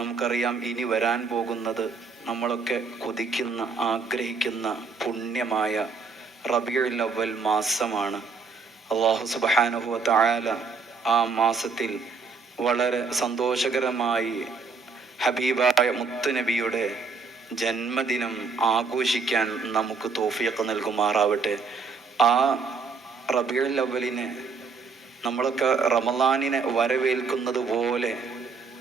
നമുക്കറിയാം ഇനി വരാൻ പോകുന്നത് നമ്മളൊക്കെ കൊതിക്കുന്ന ആഗ്രഹിക്കുന്ന പുണ്യമായ റബിയുൽ അവൽ മാസമാണ്. അള്ളാഹു സുബാനുഹുവ തായാല ആ മാസത്തിൽ വളരെ സന്തോഷകരമായി ഹബീബായ മുത്തുനബിയുടെ ജന്മദിനം ആഘോഷിക്കാൻ നമുക്ക് തോഫിയൊക്കെ നൽകുമാറാവട്ടെ. ആ റബിയുൽ അവലിനെ നമ്മളൊക്കെ റമലാനിനെ വരവേൽക്കുന്നത് പോലെ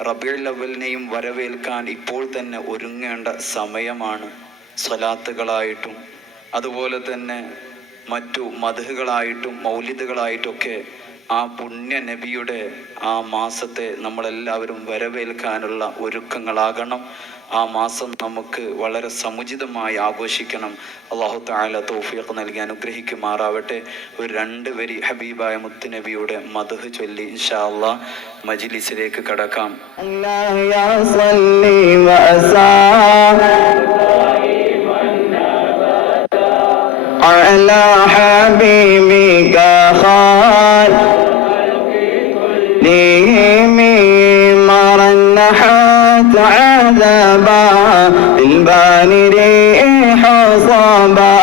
റബിയുൽ ലവലിനെയും വരവേൽക്കാൻ ഇപ്പോൾ തന്നെ ഒരുങ്ങേണ്ട സമയമാണ് സ്വലാത്തുകളായിട്ടും അതുപോലെ തന്നെ മറ്റു മധുകളായിട്ടും മൗലിദുകളായിട്ടൊക്കെ ആ പുണ്യ നബിയുടെ ആ മാസത്തെ നമ്മളെല്ലാവരും വരവേൽക്കാനുള്ള ഒരുക്കങ്ങളാകണം. ആ മാസം നമുക്ക് വളരെ സമുചിതമായി ആഘോഷിക്കണം അള്ളാഹു താല തോഫിയൊക്കെ നൽകി അനുഗ്രഹിക്കുമാറാവട്ടെ ഒരു രണ്ട് വരി ഹബീബായ മുത്തുനബിയുടെ മധു ചൊല്ലി ഇൻഷാ അള്ളാ മജിലിസിലേക്ക് കടക്കാം الله يا صلي وأسلم على حبيبك خال مر النحات عذابا بالبان ريح صبا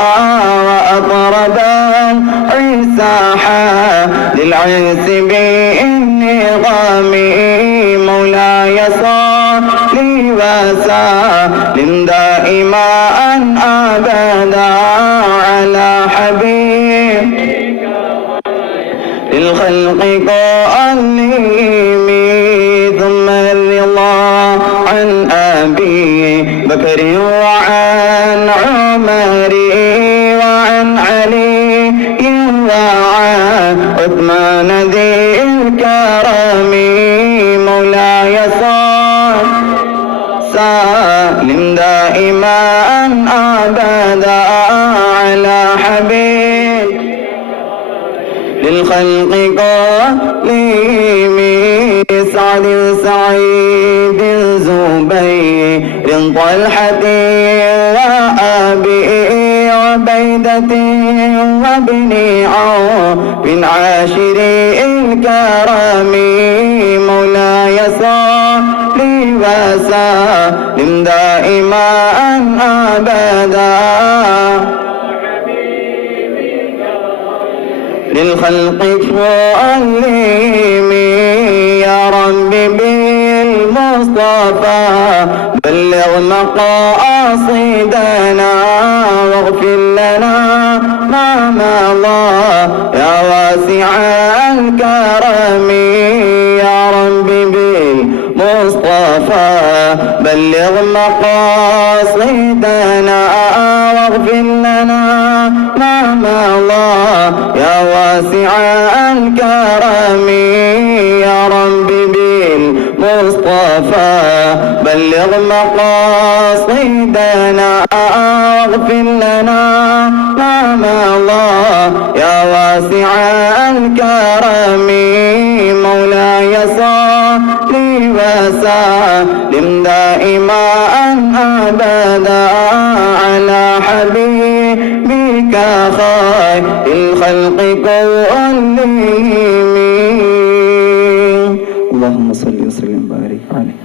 وأطربا عساحا للعيس بالنظام مولاي صل وسلم دائما أبدا على حبيب للخلق قائم ثم بكر وعن عمر وعن علي وعن عثمان ذي الكرم مولاي سالم دائما أبدا على حبيب للخلق قليم سعد سعيد طلحة وأبي عبيدة وابن عوف بن عاشر الكرم مولاي صل وسلم دائما أبدا للخلق فؤلم يا رب بالمصطفى بلغ مقاصدنا واغفر لنا ما مضى. يا واسع الكرم يا رب بالمصطفى بلغ مقاصدنا واغفر لنا ما مضى. يا واسع الكرم بلغ مقاصدنا واغفر لنا ما مضى. يا واسع الكرم مولاي صل وسلم دائما أبدا على حبيبك خير الخلق كلهم. اللهم صل وسلم وبارك عليه.